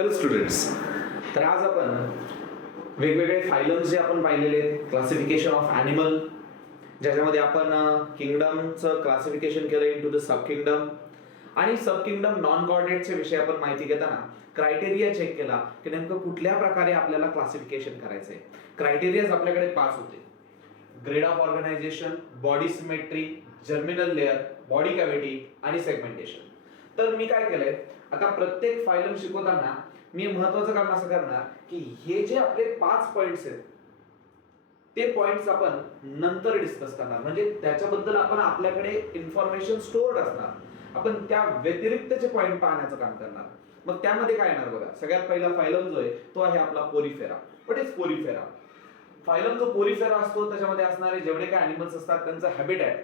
Hello students. तर आज आपण वेगवेगळे फायलम्स जे आपण पाहिलेले आहेत, क्लासिफिकेशन ऑफ ॲनिमल, ज्याच्यामध्ये आपण किंगडमचं क्लासिफिकेशन केलं इनटू द सब किंगडम आणि सब किंगडम नॉन कॉर्डिनेटचे विषय आपण माहिती घेताना क्रायटेरिया चेक केला की नेमकं कुठल्या प्रकारे आपल्याला क्लासिफिकेशन करायचंय. क्रायटेरियाज आपल्याकडे 5 होते: grade of organisation, body symmetry, germinal layer, body cavity आणि सेगमेंटेशन. तर मी काय केलंय, आता प्रत्येक फायलम शिकवताना मी महत्वाचं काम असं करणार की हे जे आपले 5 पॉइंट्स आहेत ते पॉइंट्स आपण नंतर डिस्कस करणार, म्हणजे त्याच्याबद्दल आपण आपल्याकडे इन्फॉर्मेशन स्टोअर्ड असणार, आपण त्या व्यतिरिक्तचे पॉइंट पाहण्याचं काम करणार. मग त्यामध्ये काय येणार बघा, सगळ्यात पहिला फायलम जो आहे तो आहे आपला Porifera. What is Porifera? Phylum जो पोरीफेरा असतो त्याच्यामध्ये असणारे जेवढे काही अॅनिमल्स असतात त्यांचं हॅबिटॅट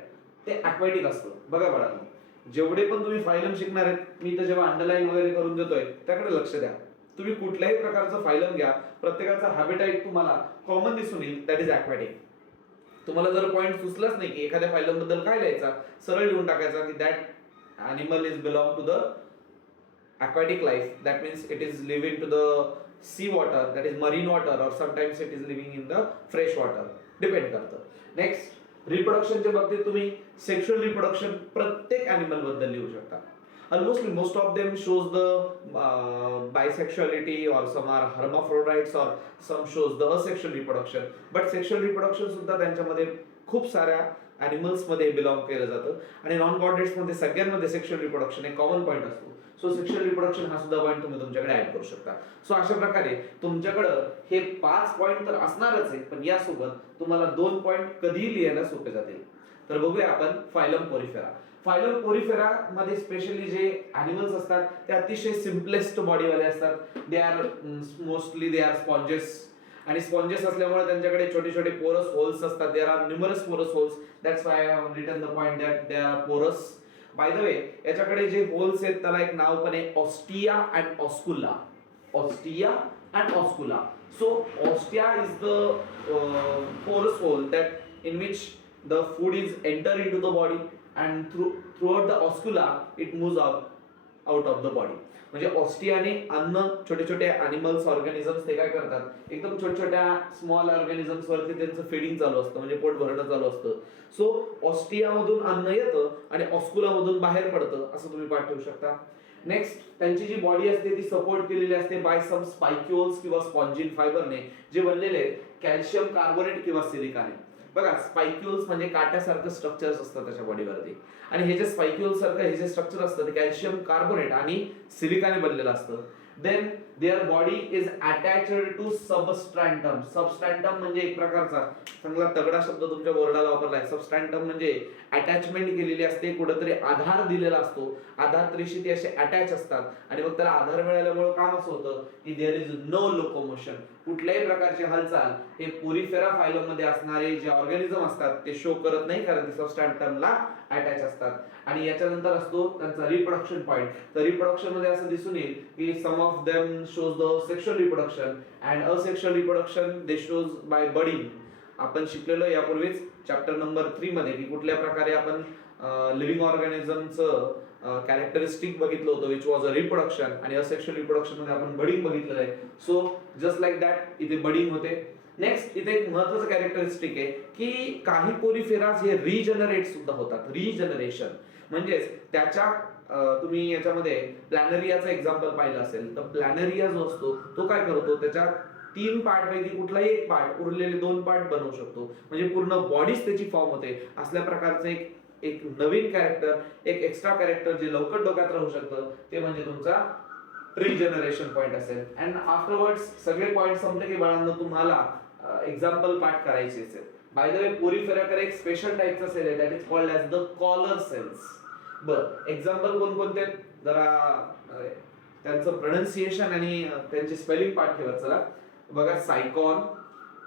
ते ॲक्वॅटिक असतं. बघा बाळांनो, जेवढे पण तुम्ही फायलम शिकणार आहेत, मी तर जेव्हा अंडरलाईन वगैरे करून देतोय त्याकडे लक्ष द्या. तुम्ही कुठल्याही प्रकारचं फायलम घ्या, प्रत्येकाचा हॅबिटॅट तुम्हाला कॉमन दिसून येईल, दॅट इज ॲक्वॅटिक. तुम्हाला जर पॉइंट सुचलाच नाही की एखाद्या फायलम बद्दल काय लिहायचा, सरळ लिहून टाकायचा की that animal is belong to the aquatic life, that means it is living to the sea water, that is marine water, or sometimes it is living in the fresh water, depend करतं. Next, रिप्रोडक्शनच्या बाबतीत तुम्ही sexual reproduction प्रत्येक animal बद्दल लिहू शकता. Almost most of them shows the bisexuality, or some are hermaphrodites, or some shows the asexual reproduction, but sexual reproduction सुद्धा त्यांच्यामध्ये खूप साऱ्या ॲनिमल्स मध्ये बिलॉंग केलं जातं. आणि नॉन कॉर्डिनेट्स मध्ये सगळ्यांमध्ये सेक्शुअल रिप्रोडक्शन एक कॉमन पॉईंट असतो. सो सेक्शुअल रिप्रोडक्शन हा सुद्धा पॉईंट तुम्ही तुमच्याकडे ऍड करू शकता. सो अशा प्रकारे तुमच्याकडे हे 5 पॉईंट तर असणारच आहे, पण यासोबत तुम्हाला 2 पॉईंट कधीही लिहायला सोपे जातील. तर बघूया आपण फायलम पोरीफेरा. फायलम पोरीफेरा मध्ये स्पेशली जे ॲनिमल्स असतात ते अतिशय सिम्पलेस्ट बॉडीवाले असतात. They are mostly they are sponges, आणि स्पॉन्जेस असल्यामुळे त्यांच्याकडे छोटे छोटे पोरस होल्स असतात. There are numerous porous holes, that's why I have written the point that they are porous. By the way, याच्याकडे जे होल्स आहेत त्याला एक नाव पण आहे, ostia and oscula. Ostia and oscula. So ostia is the porous hole that in which the food is enter into the body, and throughout the oscula it moves out of the body. म्हणजे ऑस्टियाने अन्न, छोटे छोटे animals, organisms ते काय करतात, एकदम छोट्या छोट्या स्मॉल ऑर्गॅनिझम्स वरती त्यांचं फीडिंग चालू असतं, म्हणजे पोट भरणं चालू असतं. सो ऑस्टिया मधून अन्न येतं आणि ऑस्कुला मधून बाहेर पडतं, असं तुम्ही पाठ ठेवू शकता. नेक्स्ट, त्यांची जी बॉडी असते ती सपोर्ट केलेली असते बाय सम स्पायक्युल्स किंवा स्पॉन्जिन फायबरने, जे बनलेले आहेत कॅल्शियम कार्बोनेट किंवा सिलिकाने. बघा, स्पायक्युल्स म्हणजे काट्यासारखं स्ट्रक्चर्स असतात त्याच्या बॉडीवरती, आणि हे जे स्पायक्युल्स सारखं हे जे स्ट्रक्चर असतं ते कॅल्शियम कार्बोनेट आणि सिलिकाने बनलेलं असतं. Then their body is attached to substratum. Substratum म्हणजे एक प्रकारचा चांगला तगडा शब्द तुमच्या बोर्डाला वापरलाय. सबस्ट्रॅन्टम म्हणजे अटॅचमेंट केलेली असते, कुठेतरी आधार दिलेला असतो, आधारत्रीशी ते असे अटॅच असतात, आणि मग त्याला आधार मिळाल्यामुळे काम असं होतं की देअर इज नो लोकोमोशन, कुठल्याही प्रकारची हालचाल हे पोरीफेरा फायलम मध्ये असणारे जे ऑर्गॅनिझम असतात ते शो करत नाही, कारण ते सबस्ट्रॅन्टमला अटॅच असतात. आणि याच्यानंतर असतो त्यांचा रिप्रोडक्शन पॉइंट. तर रिप्रोडक्शन मध्ये असं दिसून येईल की some of them shows the sexual reproduction and asexual reproduction they shows by budding. आपण शिकलेलो यापूर्वीच चॅप्टर नंबर 3 मध्ये की कुठल्या प्रकारे आपण लिव्हिंग ऑर्गॅनिझमचं कॅरेक्टरिस्टिक बघितलं होतं, विच वॉज अ रिप्रोडक्शन, आणि असेक्शुअल रिप्रोडक्शन मध्ये आपण बडिंग बघितलेलं आहे. सो जस्ट लाईक दॅट इथे बडिंग होते. नेक्स्ट, इथे एक महत्त्वाचं कॅरेक्टरिस्टिक आहे की काही पोरीफेराज हे रिजनरेट सुद्धा होतात. रिजनरेशन म्हणजेच त्याच्या तुम्ही याच्यामध्ये प्लॅनरियाचा एक्झाम्पल पाहिलं असेल, तर प्लॅनरिया जो असतो तो काय करतो, त्याच्या 3 पार्ट पैकी कुठलाही एक पार्ट, उरलेले 2 पार्ट बनवू शकतो, म्हणजे पूर्ण बॉडीच त्याची फॉर्म होते. असल्या प्रकारचं एक नवीन कॅरेक्टर, एक एक्स्ट्रा कॅरेक्टर जे लवकर डोक्यात राहू शकतं, ते म्हणजे तुमचा रिजनरेशन पॉइंट असेल. अँड आफ्टरवर्ड्स सगळे पॉइंट संपले की बाळांनो तुम्हाला एक्झाम्पल पाठ करायचे असेल. बाय द वे, पोरीफेराकडे एक स्पेशल टाइपचा सेल आहे, that is called as the collar cells. बरं, एक्झाम्पल कोणकोणते, जरा त्यांचं प्रोनाउन्सिएशन आणि त्यांची स्पेलिंग पाठ ठेवा. चला बघा, सायकॉन,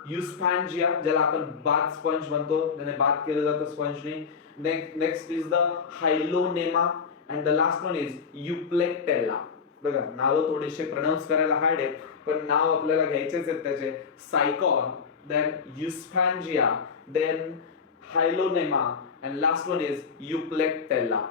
युस्फॅन्जिया, ज्याला आपण बाथ स्पंज म्हणतो, त्याने बाथ केलं जातं स्पंजने. Next is the Hyalonema, and the last one is Euplectella. बघा, नाव थोडेसे प्रोनाउन्स करायला हार्ड आहेत, पण नाव आपल्याला घ्यायचेच आहेत त्याचे. Sycon, then Euspongia, then Hyalonema, and last one is Euplectella.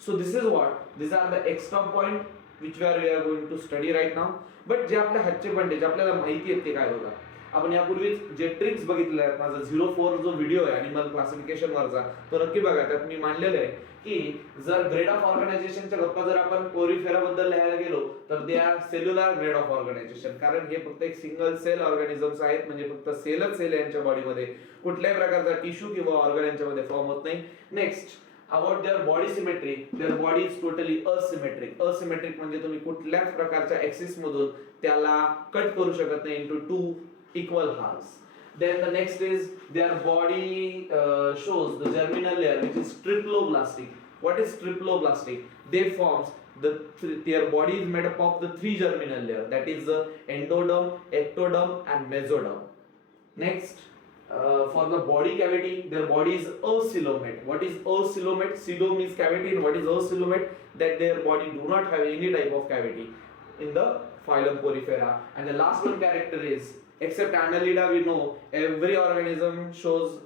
So this is what, these are the extra point which we are going to study right now. But जे आपल्या हातचे पॉईंट जे आपल्याला माहिती आहेत ते काय होता, आपण यापूर्वीच जे ट्रिक्स बघितले आहेत, माझा 04 जो व्हिडिओ आहे अॅनिमल क्लासिफिकेशन वरचा तो नक्की बघा. त्यात मी मांडलेलं आहे की जर ग्रेड ऑफ ऑर्गनायझेशनच्या गप्पा जर आपण कोरिफेरा बद्दल लिहायला गेलो तर ते are cellular grade of organisation, कारण हे फक्त एक सिंगल सेल ऑर्गॅनिझम्स आहेत, म्हणजे फक्त सेलच सेल आहे यांच्या बॉडीमध्ये, कुठल्याही प्रकारचा टिश्यू किंवा ऑर्गन यांच्यामध्ये फॉर्म होत नाही. Next, about their body symmetry, there body is totally asymmetric. Asymmetric म्हणजे तुम्ही कुठल्याच प्रकारच्या ऍक्सिस मधून त्याला कट करू शकत नाही into two equal halves. Then the next is their body shows the germinal layer which is triploblastic. What is triploblastic? They forms their body is made up of the three germinal layer, that is the endoderm, ectoderm and mesoderm. Next, for the body cavity, their body is acoelomate. What is acoelomate? Coelom is cavity and what is acoelomate? That their body do not have any type of cavity in the phylum Porifera. And the last one character is, except Annelida, we know every organism shows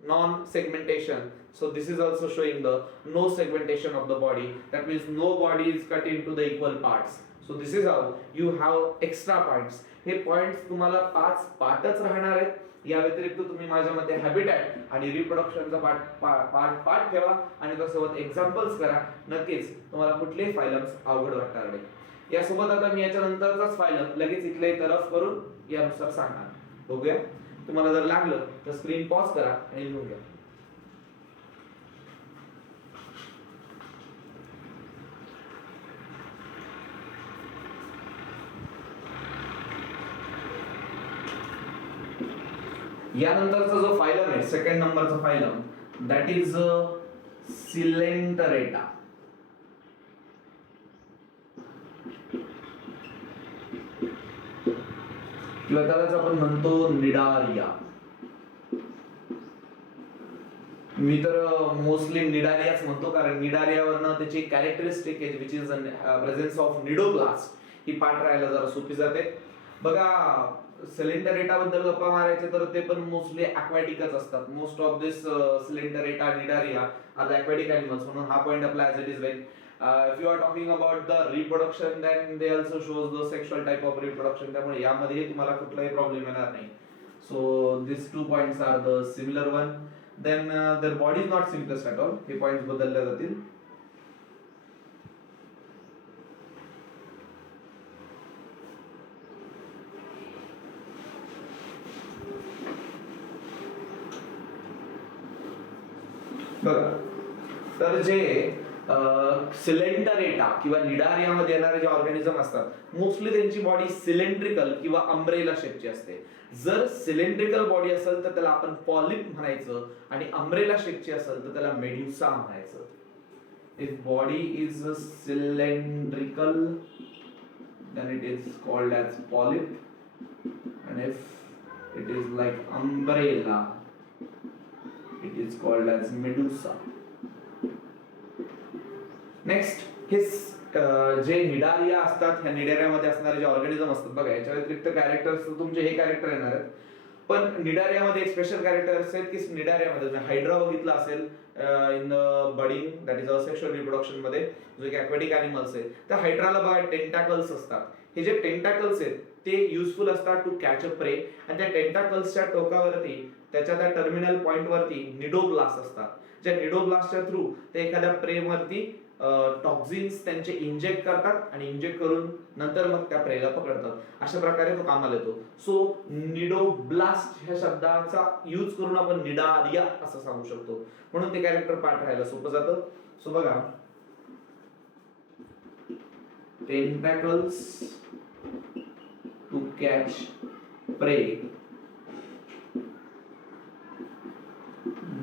non-segmentation. So this is also showing the no segmentation of the body. That means no body is cut into the equal parts. So this is how you have extra points. हे points तुम्हाला 5 पार्टच राहणार आहेत. या व्यतिरिक्त तुम्ही माझ्यामध्ये habitat आणि रिप्रोडक्शनचा part ठेवा आणि त्यासोबत एक्झाम्पल्स करा. नक्कीच तुम्हाला कुठलेही फायलम्स अवघड वाटणार नाही. यासोबत आता मी याच्यानंतरचाच फायलम लगेच इथले तरफ करून यानुसार सांगणार. बघूया. तुम्हाला जर लागलं तर स्क्रीन पॉज करा आणि लिहून घ्या. यानंतरचा जो फायलम आहे, सेकंड नंबरचा फायलम, दॅट इज सिलेंटरेटा. किंवा त्यालाच आपण म्हणतो निडारिया. मी तर मोस्टली निडारियाच म्हणतो, कारण निडारियावरनं त्याची कॅरेक्टरिस्टिक आहे which is presence of cnidoblast, ही पाठ राहायला जरा सोपी जाते. बघा, सिलेंटरेटा बद्दल गप्पा मारायचे तर ते पण मोस्टली अक्वॅटिकच असतात. Most of this coelenterata, cnidaria are aquatic animals, म्हणून हा पॉइंट आपला ऍज इट इज राहील. If you are talking about the reproduction, then they also shows the sexual type of reproduction. त्यामुळे यामध्ये तुम्हाला कुठलाही प्रॉब्लेम येणार नाही. So these two points are the similar one. Then their body is not simplest at all. हे points बदलले जातील. बघा, तर जे सिलेंटरेटा किंवा निडारियामध्ये येणारे जे ऑर्गॅनिझम असतात मोस्टली त्यांची बॉडी सिलेंड्रिकल किंवा अम्ब्रेला शेपची असते. जर सिलेंड्रिकल बॉडी असेल तर त्याला आपण पॉलिप म्हणायचं आणि अम्ब्रेला शेपची असेल तर त्याला मेड्युसा म्हणायचं. If body is cylindrical then it is called as polyp, and if it is like umbrella it is called as medusa. Next, हे जे निडारिया असतात, ह्या निडारियामध्ये असणारे जे ऑर्गॅनिझम असतात बघा, याच्या व्यतिरिक्त कॅरेक्टर्स तुमचे हे कॅरेक्टर येणार आहेत. पण निडारियामध्ये एक स्पेशल कॅरेक्टर्स आहेत की निडारियामध्ये हायड्रा बघितला असेल in the budding, that is asexual reproduction मध्ये, जो एक ॲक्वॅटिक ॲनिमल्स आहे, त्या हायड्राला बघा टेंटॅकल्स असतात. हे जे टेंटॅकल्स आहेत ते युजफुल असतात टू कॅच अ प्रे, आणि त्या टेंटॅकल्सच्या टोकावरती त्याच्या त्या टर्मिनल पॉइंट वरती निडोब्लास्ट असतात. ज्या निडोब्लास्टच्या थ्रू ते एखाद्या प्रे वरती टॉक्झिन्स त्यांचे इंजेक्ट करतात आणि इंजेक्ट करून नंतर मग त्या प्रेला पकडतात. अशा प्रकारे तो कामाला येतो. सो निडोब्लास्ट ह्या शब्दाचा यूज करून आपण निडारिया असं सांगू शकतो, म्हणून ते कॅरेक्टर पाठ राहायला सोपं जातं. सो बघा, टेंटॅकल्स टू कॅच प्रे,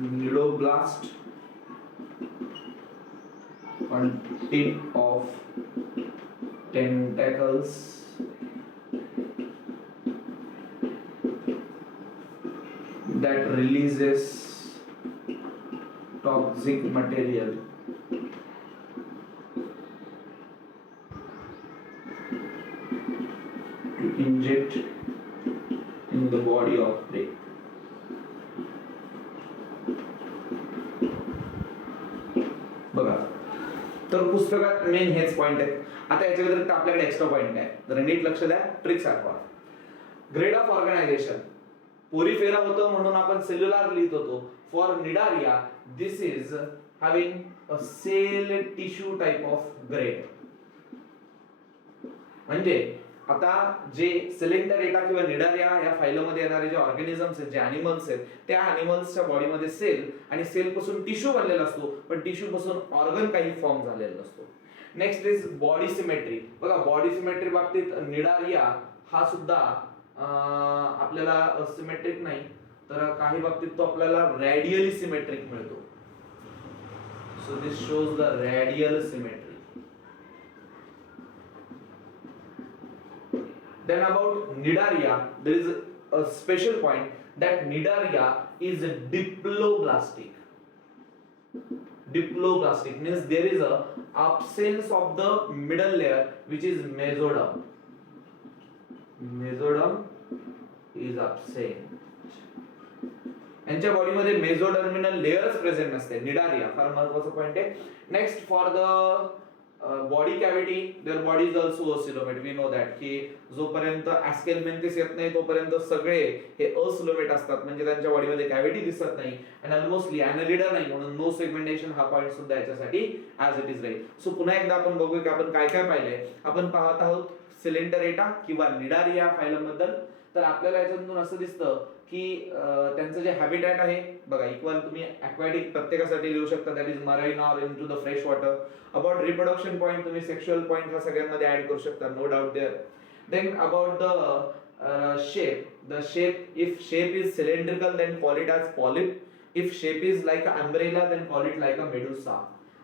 cnidoblast on tip of tentacles that releases toxic material to inject in the body of prey. बघा, तर पुस्तकात मेन हेच पॉईंट आहे. आता याच्या व्यतिरिक्त आपल्याकडे एक्स्ट्रा पॉईंट काय, जरा नीट लक्ष द्या, ट्रिक्स आठवा. ग्रेड ऑफ ऑर्गनायझेशन, पोरीफेरा होतं म्हणून आपण सेल्युलर लिहित होतो. For Cnidaria this is having a cell tissue type of grade. म्हणजे आता जे सिलेंडरेटा किंवा निडारिया या फायलोमध्ये येणारे जे ऑर्गॅनिझम्स आहेत, जे अॅनिमल्स आहेत, त्या अॅनिमल्सच्या बॉडीमध्ये सेल आणि सेल पासून टिश्यू बनलेला असतो, पण टिश्यू पासून ऑर्गन काही फॉर्म झालेला नसतो. Next is body symmetry. बघा बॉडी सिमेट्री बाबतीत निडारिया हा सुद्धा आपल्याला सिमेट्रिक नाही, तर काही बाबतीत तो आपल्याला रॅडियली सिमेट्रिक मिळतो. So this shows the radial symmetry. Then about Nidaria, there is a special point that Nidaria is diploblastic. Diploblastic means there is a absence of the middle layer which is mesoderm. Mesoderm is absent. यांच्या बॉडीमध्ये mesodermal layers present नसते. Cnidaria फार महत्त्वाचा point आहे. Next for the body cavity their body is also acoelomate. We know that की जोपर्यंत ऍस्केलमेंथिस येत नाही तोपर्यंत सगळे हे असिलोमेट असतात, म्हणजे त्यांच्या बॉडीमध्ये कॅव्हिटी दिसत नाही आणि ऑलमोस्टली ॲनलिडा नाही, म्हणून नो सेगमेंटेशन हा पॉइंट सुद्धा याच्यासाठी ॲज इट इज राहील. सो पुन्हा एकदा आपण बघूया की आपण काय काय पाहिलंय. आपण पाहत आहोत सिलेंडरेटा किंवा निडारिया फायलम बद्दल. तर आपल्याला याच्यातून असं दिसतं की त्यांचं जे हॅबिटॅट आहे बघा, इक्वल तुम्ही ॲक्वॅटिक प्रत्येकासाठी लिहू शकता, that is marine or into the fresh water. About reproduction point तुम्ही सेक्शुअल पॉइंट हा सगळ्यांमध्ये ऍड करू शकता, no doubt there. Then about the shape, the shape, if shape is cylindrical then call it as polyp. If shape is like a umbrella then call it like a medusa.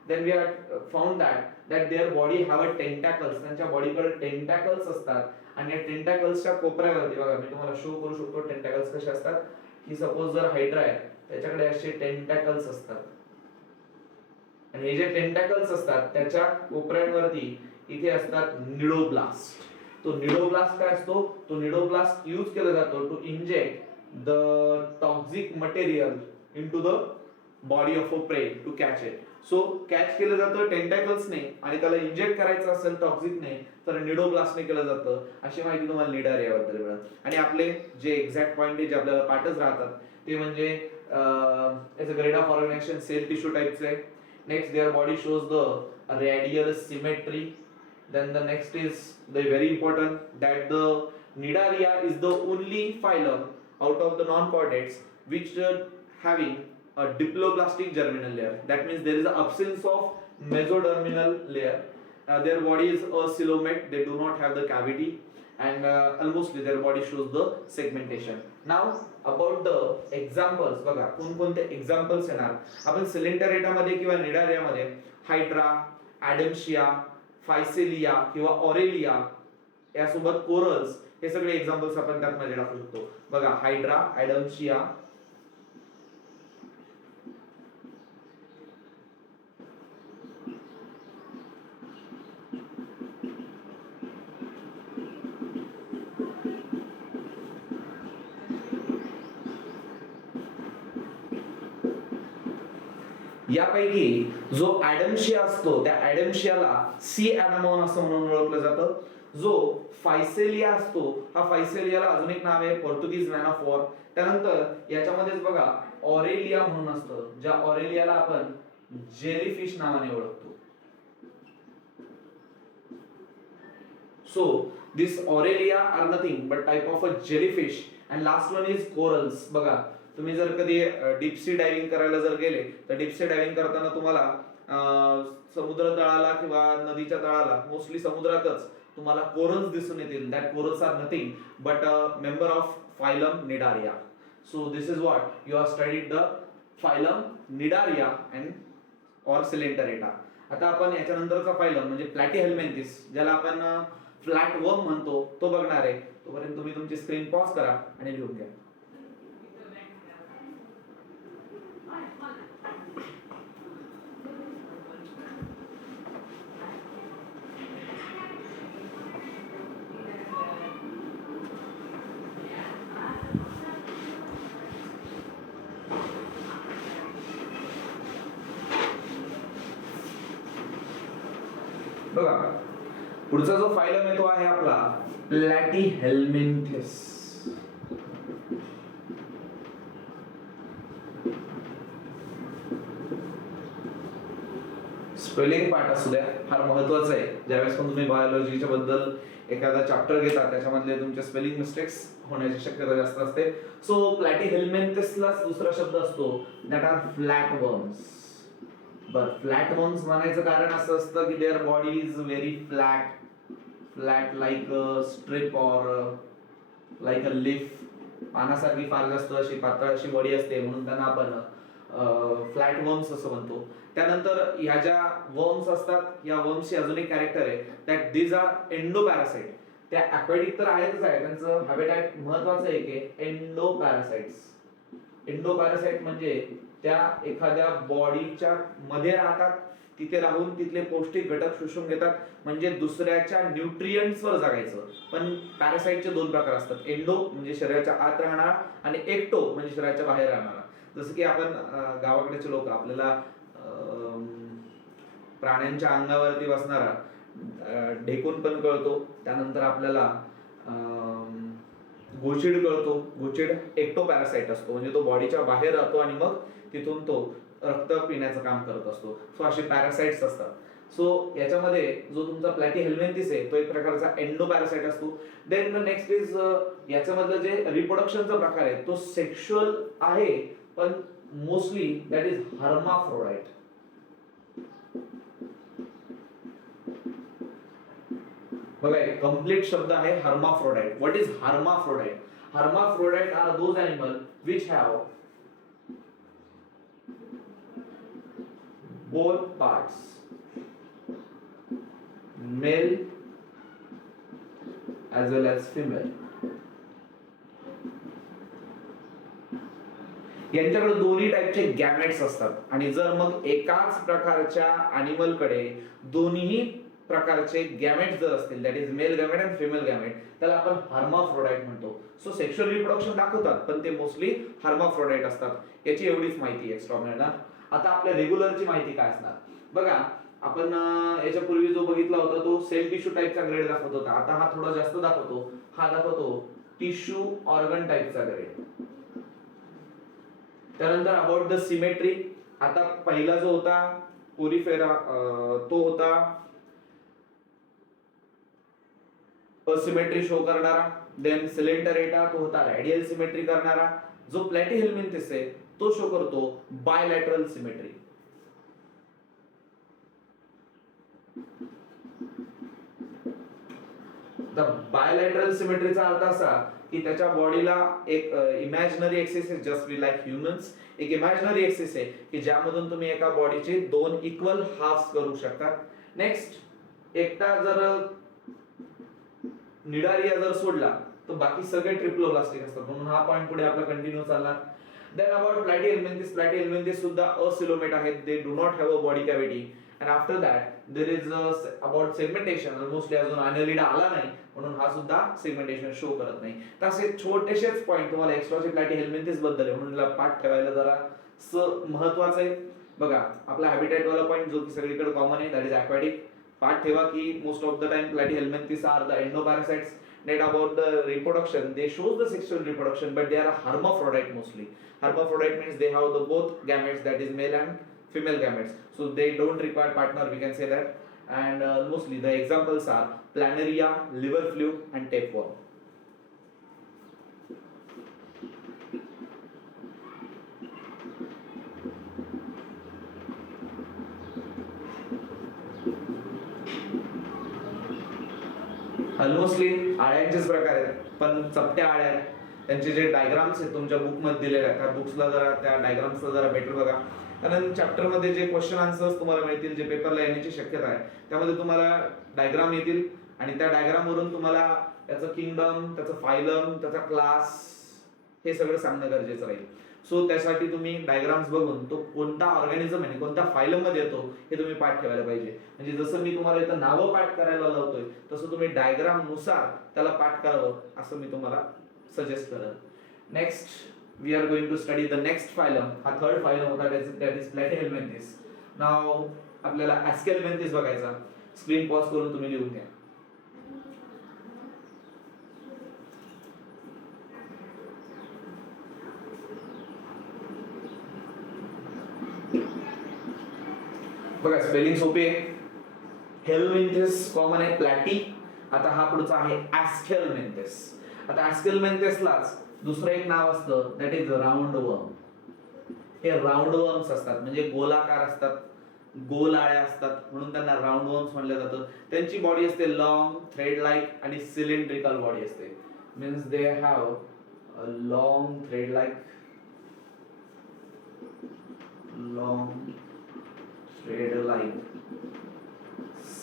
Then we have found that their body have a tentacles. त्यांच्या बॉडीकडे tentacles असतात आणि या टेंटॅकल्सच्या कोपऱ्यावरती बघा मी तुम्हाला show करू शकतो tentacles कसे असतात. की सपोज जर हायड्रा आहे त्याच्याकडे असे टेंटॅकल्स असतात आणि हे जे टेंटॅकल्स असतात त्याच्या कोपऱ्यांवरती इथे असतात निडोब्लास्ट. तो निडोब्लास्ट काय असतो, तो निडोब्लास्ट यूज केला जातो to inject the toxic material into the body of a prey to catch it. So catch केलं जातं टेंटॅकल्सने आणि त्याला इंजेक्ट करायचं असेल टॉक्सिकने तर निडोब्लास्टने केलं जातं. अशी माहिती तुम्हाला निडारियाबद्दल मिळेल. आणि आपले जे एक्झॅक्ट पॉइंट जे आपल्याला पाठच राहतात ते म्हणजे as a grade of organisation cell tissue टाइपचे. Next their body shows the radial symmetry. Then the next is the very important that the cnidaria is the only phylum out of the non chordates which having a diploblastic germinal layer. That means there is an absence of mesoderminal layer. Their body is acoelomate, they do not have the cavity and almost their body shows the segmentation. Now about the examples बघा कोणकोणते examples येणार. आपण सिलेंडरेटा मध्ये किंवा Cnidaria मध्ये hydra, ॲडम्शिया, फायसेलिया किंवा Aurelia यासोबत corals हे सगळे एक्झाम्पल्स आपण त्यात मध्ये टाकू शकतो. बघा हायड्रा, ॲडम्शिया, यापैकी जो ॲडम्शिया असतो त्या ॲडम्शियाला सी ॲडमॉन असं म्हणून ओळखलं जातं. जो फायसेलिया असतो हा फायसेलियाला अजून एक नाव आहे पोर्तुगीज मॅन ऑफ वॉर. त्यानंतर याच्यामध्येच बघा ऑरेलिया म्हणून असतं, ज्या ऑरेलियाला आपण जेलीफिश नावाने ओळखतो. So this Aurelia are nothing but type of a jellyfish. And last one is corals. बघा तुम्ही जर कधी डीप सी डायव्हिंग करायला जर गेले तर डीप सी डायव्हिंग करताना तुम्हाला समुद्र तळाला किंवा नदीच्या तळाला मोस्टली समुद्रातच तुम्हाला कोरल्स दिसून येतील. That corals are nothing but member of phylum cnidaria. So this is what you are studied the phylum cnidaria and or coelenterata. आता आपण याच्यानंतरचा फायलम म्हणजे प्लॅटीहेल्मिंथिस ज्याला आपण फ्लॅट वर्म म्हणतो तो बघणार आहे. तोपर्यंत तुम्ही तुमची स्क्रीन पॉज करा आणि लिहून घ्या. पुढचा जो फायलम आहे तो आहे आपला प्लॅटीहेल्मिंथेस. स्पेलिंग पार्ट असू द्या, फार महत्वाचं आहे. ज्यावेळेस पण तुम्ही बायोलॉजीच्या बद्दल एखादा चॅप्टर घेता त्याच्यामधले तुमचे स्पेलिंग मिस्टेक्स होण्याची शक्यता जास्त असते. सो प्लॅटीहेल्मिंथेसला दुसरा शब्द असतो दॅट आर फ्लॅट वर्म्स. बर, फ्लॅट वर्म्स म्हणायचं कारण असं असतं की their body is very flat, flat like a strip or like a leaf. पानासारखी फार जास्त अशी पातळ अशी बॉडी असते, म्हणून त्यांना आपण फ्लॅट वर्म्स असं म्हणतो. त्यानंतर ह्या ज्या वर्म्स असतात या वर्म्सची अजून एक कॅरेक्टर आहे दॅट दीज आर एंडोपॅरासाइट. त्या ॲक्वॅटिक तर आहेतच आहे, त्यांचं हॅबिटॅट महत्वाचं आहे की एंडोपॅरासाइट्स. एंडोपॅरासाइट म्हणजे त्या एखाद्या बॉडीच्या मध्ये राहतात, तिथे राहून तिथले पौष्टिक घटक शोषून घेतात, म्हणजे दुसऱ्याच्या न्यूट्रिएंट्सवर जगायचं. पण पॅरासाइटचे दोन प्रकार असतात, एंडो म्हणजे शरीराच्या आत राहणारा आणि एक्टो म्हणजे शरीराच्या बाहेर राहणारा. जसं की आपण गावाकडचे लोक आपल्याला प्राण्यांच्या अंगावरती बसणारा ढेकून पण कळतो, त्यानंतर आपल्याला गोचिड कळतो. गोचिड एक्टोपॅरासाइट असतो, म्हणजे तो बॉडीच्या बाहेर राहतो आणि मग तिथून तो रक्त पिण्याचं काम करत असतो. सो असे पॅरासाइट्स असतात. सो याच्यामध्ये जो तुमचा प्लॅटीहेल्मिंथेस आहे तो एक प्रकारचा एंडोपॅरासाइट असतो. देन नेक्स्ट इज याच्यामधलं जे रिप्रोडक्शनचा प्रकार आहे तो सेक्शुअल आहे, पण मोस्टली दॅट इज हर्माफ्रोडाइट. बघा, एक कंप्लीट शब्द आहे hermaphrodite. What is hermaphrodite? Hermaphrodite are those animal which have both parts, male as well as female. यांच्याकडे दोन्ही टाईपचे गॅमेट्स असतात, आणि जर मग एकाच प्रकारच्या अॅनिमल कडे दोन्ही प्रकारचे गॅमेट्स जर असतील, that is male gamete and female gamete, त्याला आपण हर्माफ्रोडाइट म्हणतो. सो सेक्शुअल रिप्रोडक्शन दाखवतात, पण ते मोस्टली हर्माफ्रोडाइट असतात. याची एवढीच माहिती एक्स्ट्रा मिळणार. आता आपल्या रेग्युलरची माहिती काय असणार बघा. आपण याच्या पूर्वी जो बघितला होता तो सेल टिश्यू टाईपचा ग्रेड दाखवत होता. आता हा थोडा जास्त दाखवतो, हा दाखवतो टिश्यू ऑर्गन टाईपचा ग्रेड. त्यानंतर अबाउट द सिमेट्री, आता पहिला जो होता पोरीफेरा तो होता असिमेट्री शो करणारा. देन सिलेंडरेटा तो होता रेडियल सिमेट्री करणारा. जो प्लॅटीहेल्मिंथेस आहे तो शो करतो बायलॅटरल सिमेट्री. बायलॅटरल सिमेट्रीचा अर्थ असा की त्याच्या बॉडीला एक इमॅजिनरी एक्सिस आहे, जस्ट वी लाईक ह्युमन्स. एक इमॅजिनरी एक्सिस आहे की ज्यामधून तुम्ही एका बॉडीचे दोन इक्वल हाफ्स करू शकता. नेक्स्ट, एकटा जर निडारिया जर सोडला तर बाकी सगळे ट्रिप्लोब्लास्टिक असतात, म्हणून हा पॉइंट पुढे आपला कंटिन्यू चालणार. देन अबाउट प्लॅटीहेल्मिंथेस, प्लॅटीहेल्मिंथेस सुद्धा असिलोमेट आहेत. They do not have a body cavity. And after that there is about segmentation. Mostly अजून annelida आला नाही, म्हणून हा सुद्धा सेगमेंटेशन शो करत नाही. तसे छोटेसेच पॉइंट तुम्हाला एक्स्ट्राचे प्लॅटीहेल्मिंथेस बद्दल आहे, म्हणून पाठ ठेवायला जरा महत्वाचं आहे. बघा, आपला हॅबिटॅट वाला पॉइंट जो की सगळीकडे कॉमन आहे, दॅट इज ॲक्वॅटिक. पाठ ठेवा की most of the time platyhelminthes are the endoparasites. Net about the reproduction, they shows the sexual reproduction, but they are hermaphrodite mostly. Hermaphrodite means they have the both gametes, that is male and female gametes, so they don't require partner, we can say that. And mostly the examples are planaria, liver flu and tapeworm. Almostly आळ्यांचेच प्रकार आहेत, पण चपट्या आळ्या आहेत. त्यांचे जे diagrams आहेत तुमच्या बुक मध्ये दिलेले आहेत, त्या बुक्सला जरा त्या डायग्राम्सला जरा बेटर बघा. कारण चॅप्टर मध्ये जे क्वेश्चन आन्सर्स तुम्हाला मिळतील, जे पेपरला येण्याची शक्यता आहे, त्यामध्ये तुम्हाला डायग्राम येतील आणि त्या डायग्राम वरून तुम्हाला त्याचं किंगडम, त्याचं फायलम, त्याचा क्लास हे सगळं सांगणं गरजेचं राहील. सो त्यासाठी तुम्ही डायग्राम्स बघून तो कोणता ऑर्गॅनिझम आहे, कोणत्या फायलम मध्ये येतो हे तुम्ही पाठ ठेवायला पाहिजे. म्हणजे जसं मी तुम्हाला इथं नावं पाठ करायला लावतोय, तसं तुम्ही डायग्राम नुसार त्याला पाठ करावं असं मी तुम्हाला सजेस्ट करेन. Next we are going to study the next phylum. हा थर्ड फायलम होता, दॅट इज प्लॅटीहेल्मिंथेस. नाव आपल्याला ॲस्केल्मिंथेस बघायचा. स्क्रीन पॉज करून तुम्ही लिहून घ्या. बघा स्पेलिंग सोपी आहे. हेलमिंथेस कॉमन आहे, प्लॅटी. आता हा पुढचा आहे ऍस्केलमेंथेस. आता ऍस्केलमेंथेसलाच दुसरं एक नाव असतं, दॅट इज राऊंड वर्म. हे राऊंड वर्म्स असतात, म्हणजे गोलाकार असतात, गोल आळ्या असतात, म्हणून त्यांना राऊंड वर्म्स म्हणलं जातं. त्यांची बॉडी असते लॉंग, थ्रेड लाईक आणि सिलेंड्रिकल बॉडी असते. Means they have a long thread like, long thread like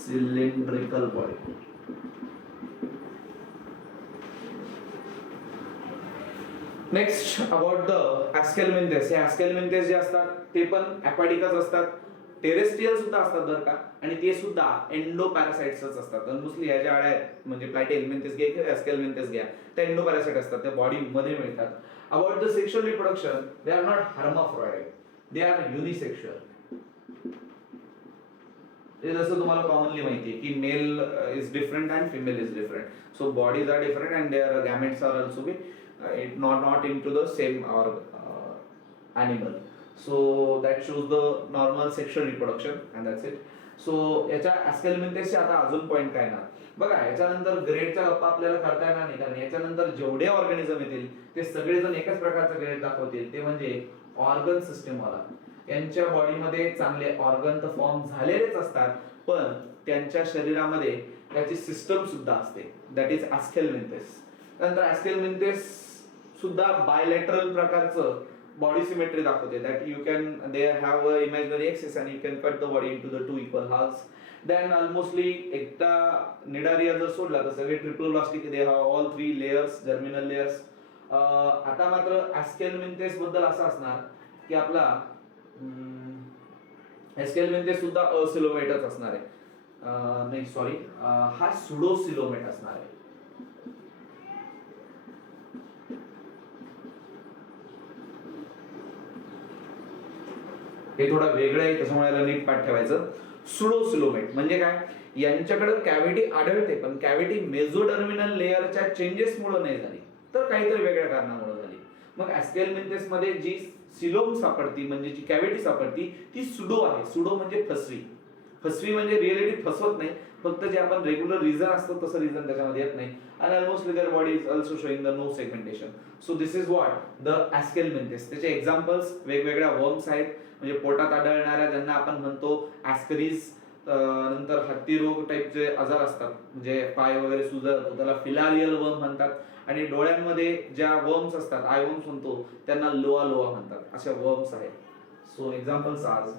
cylindrical body. Next about the aschelminthes. हे ऍस्केलमेंथेस जे असतात ते पण aquaticच असतात, टेरेस्ट्रियल सुद्धा असतात बरं का, आणि ते सुद्धा एंडोपॅरासाइट्सच असतात. मोस्टली ह्या ज्या अळ्या आहेत, म्हणजे प्लॅटीहेल्मिंथेस घ्या किंवा ऍस्केलमेंथेस घ्या, त्या एंडोपॅरासाइट असतात, त्या बॉडी मध्ये मिळतात. About the sexual reproduction, they are not hermaphrodite, they are unisexual. जसं तुम्हाला कॉमनली माहिती आहे की male is different and female is different, so bodies are different and their gametes are also be not into the same or animal, so that shows the normal sexual reproduction and that's it. So याच्या ऍस्केलमेंथेसचे आता अजून point काय ना बघा, याच्यानंतर ग्रेडचा गप्पा आपल्याला करता येणार नाही, कारण याच्यानंतर जेवढे ऑर्गॅनिझम येतील ते सगळेजण एकाच प्रकारचं ग्रेड दाखवतील, ते म्हणजे ऑर्गन सिस्टम वाला. यांच्या बॉडीमध्ये चांगले ऑर्गन तर फॉर्म झालेलेच असतात, पण त्यांच्या शरीरामध्ये याची सिस्टम सुद्धा असते, दॅट इज ऍस्केलमेंथेस. नंतर ऍस्केलमेंथेस सुद्धा बायलॅटरल प्रकारचं बॉडी सिमेट्री दाखवते, that you can they have a imaginary axis and you can cut the body into the two equal halfs. Then almostly एकदा निडारिया जर सोडला तर सगळे triploblastic, they have all 3 layers, germinal layers. आता मात्र ऍस्केलमेंथेस बद्दल असं असणार की आपला ऍस्केलमेंथेस सुद्धा असिलोमेटच असणार आहे, नाही सॉरी, हा सुडोसिलोमेट असणार आहे. हे थोडं वेगळं आहे, त्याच्यामुळे याला नीट पाठ ठेवायचं. सुडोसिलोमेट म्हणजे काय, यांच्याकडे कॅव्हिटी आढळते, पण कॅव्हिटी मेझोटर्मिनल लेअरच्या चेंजेसमुळे नाही झाली, तर काहीतरी वेगळ्या कारणामुळे झाली. मग ऍस्केलमेंथेस मध्ये जी सिलोम सापडती, म्हणजे जी कॅव्हिटी सापडती, ती सुडो आहे. सुडो म्हणजे फसवी. फसवी म्हणजे रिअलिटी फसवत नाही, फक्त जे आपण रेग्युलर रिझन असतो तसं रिझन त्याच्यामध्ये येत नाही. आणि almost their body is also showing the no segmentation. So this is what the aschelminthes. त्याचे एक्झाम्पल्स वेगवेगळ्या वर्म्स आहेत, म्हणजे पोटात आढळणाऱ्या ज्यांना आपण म्हणतो ऍस्करीज. नंतर हत्ती रोग टाईपचे आजार असतात, म्हणजे पाय वगैरे सुजतो, त्याला फिलारियल वर्म म्हणतात. आणि डोळ्यांमध्ये ज्या वर्म्स असतात, आय वर्म्स म्हणतो, त्यांना लोआ लोआ म्हणतात. अशा वर्म्स आहेत. सो एक्झाम्पल्स आर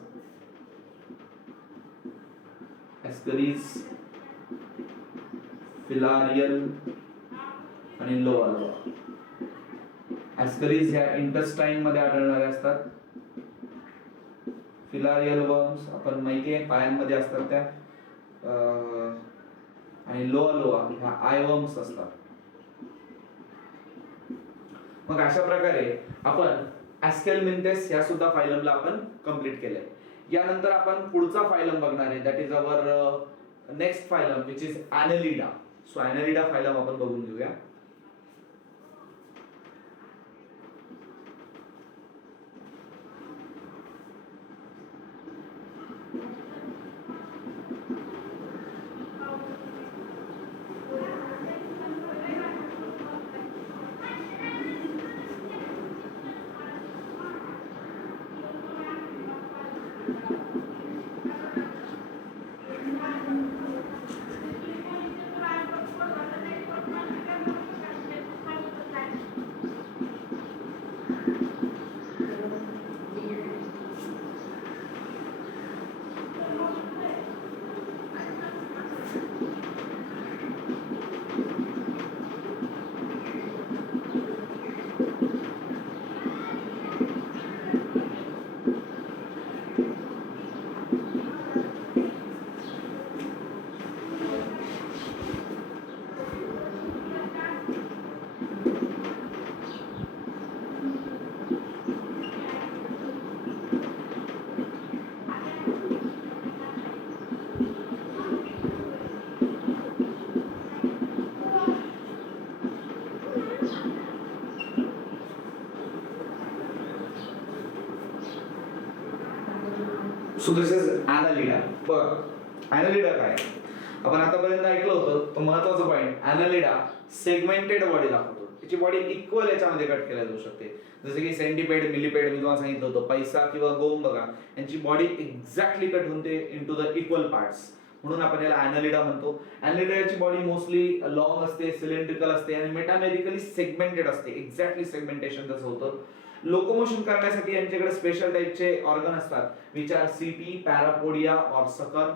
ऍस्करीज, फिलारियल आणि लोआ लोआ. ऍस्करीज ह्या इंटेस्टाईन मध्ये आढळणाऱ्या असतात. फिलारियल वर्म्स आपण माहिती आहे पायांमध्ये असतात त्या, आणि लोआ लोआ ह्या आय वर्म्स असतात. मग अशा प्रकारे आपण ऍस्केलमेंथेस या सुद्धा फायलमला आपण कंप्लीट केलंय. यानंतर आपण पुढचा फायलम बघणार आहे, that is our next phylum which is annelida. So annelida phylum आपण बघून घेऊया. So this is annelida. बघा ॲनालिडा काय, आपण आतापर्यंत ऐकलं होतं, तो महत्वाचा पॉईंट, ॲनालिडा सेगमेंटेड बॉडी दाखवतो. याची बॉडी इक्वल याच्यामध्ये कट केल्या जाऊ शकते. जसं की सेंटीपेड, मिलीपेड मी तुम्हाला सांगितलं होतं, पैसा किंवा गोम बघा, यांची बॉडी एक्झॅक्टली कट होते इनटू द इक्वल पार्ट्स, म्हणून आपण याला ॲनालिडा म्हणतो. ॲनालिडाची बॉडी मोस्टली लॉंग असते, सिलेंड्रिकल असते आणि मेटामेरिकली सेगमेंटेड असते. एक्झॅक्टली सेगमेंटेशन कसं होतं. लोकोमोशन करण्यासाठी यांच्याकडे स्पेशल टाइपचे ऑर्गन असतात, विच आर सीपी, पॅरापोडिया और sucker.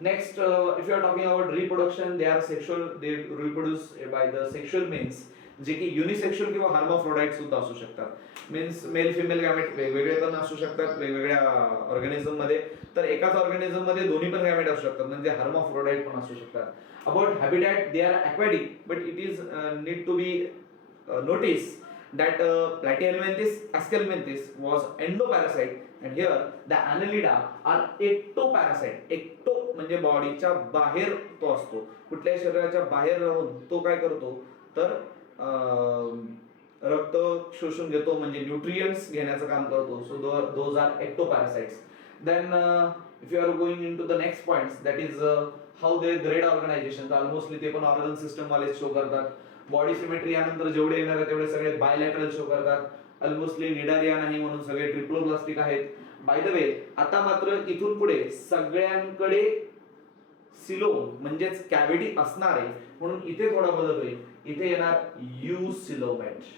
Next, if you are talking about reproduction, they are sexual, they reproduce by the sexual means, जे की युनिसेक्शुअल किंवा हार्माफ्रोडाइट सुद्धा असू शकतात. मीन्स मेल फिमेल गॅमेट वेगवेगळे पण असू शकतात वेगवेगळ्या ऑर्गॅनिझम मध्ये. तर एकाच ऑर्गॅनिझम मध्ये दोन्ही पण गॅमेट असू शकतात, म्हणजे हार्माफ्रोडाइट पण असू शकतात. About habitat, they are aquatic, but it is need to be notice that Platyhelminthes Aschelminthes was endoparasite and here the Annelida are ectoparasite. ecto म्हणजे बॉडीच्या बाहेर तो असतो, कुठल्याही शरीराच्या बाहेर राहून तो काय करतो तर रक्त शोषून घेतो, म्हणजे न्यूट्रिएंट्स घेण्याचं काम करतो. So those are ectoparasites. Then if you are going into the next points, that is how they grade organization, तर ऑलमोस्टली ते पण ऑर्गन सिस्टम वाले शो करतात. बॉडी सिमेट्री यानंतर जेवढे येणार आहे तेवढे सगळे बायलॅटरल शो करतात. ऑलमोस्टली निडारिया नाही म्हणून सगळे ट्रिप्लोप्लास्टिक आहेत. बाय द वे, आता मात्र इथून पुढे सगळ्यांकडे सिलो म्हणजेच कॅव्हिटी असणार आहे, म्हणून इथे थोडा बदल होईल. इथे येणार you coelomate.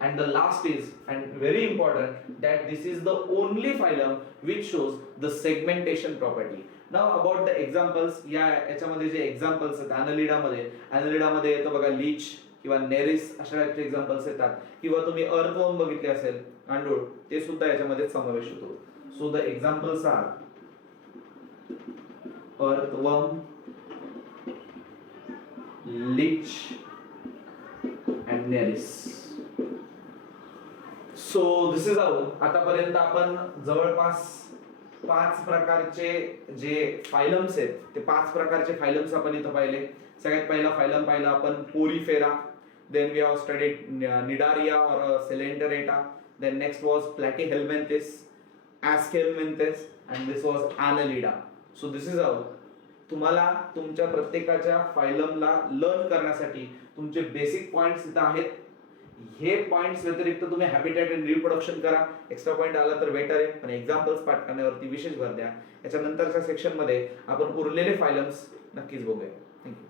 And the last is, and very important, that this is the only phylum which shows the segmentation property. Now about the examples, या याच्यामध्ये जे एक्झाम्पल्स आहेत ॲनालिडा मध्ये येतं बघा, लीच किंवा नेरिस अशा टाइपचे एक्झाम्पल्स येतात, किंवा तुम्ही अर्थवर्म बघितले असेल, गांडूळ, ते सुद्धा याच्यामध्ये समावेश होतो. So the examples are earthworm, leech and Nereis. So this is how आतापर्यंत आपण जवळपास 5 प्रकारचे जे फायलम्स आहेत, ते 5 प्रकारचे फायलम्स आपण इथं पाहिले. सगळ्यात पहिला फायलम पाहिला आपण porifera, then we have studied cnidaria और coelenterata, then next was platyhelminthes, aschelminthes and this was annelida. So this is how तुम्हाला तुमच्या प्रत्येकाच्या फायलमला लर्न करण्यासाठी तुमचे बेसिक पॉइंट्स इथं आहेत. हे पॉइंट्स व्यतिरिक्त तुम्ही हॅबिटॅट अँड रिप्रोडक्शन करा, एक्स्ट्रा पॉइंट आला तर बेटर आहे, पण एक्झाम्पल्स पाठ करण्यावरती विशेष भर द्या. याच्यानंतरच्या सेक्शन मध्ये आपण उरलेले फायलम्स नक्कीच बघूया. थँक्यू.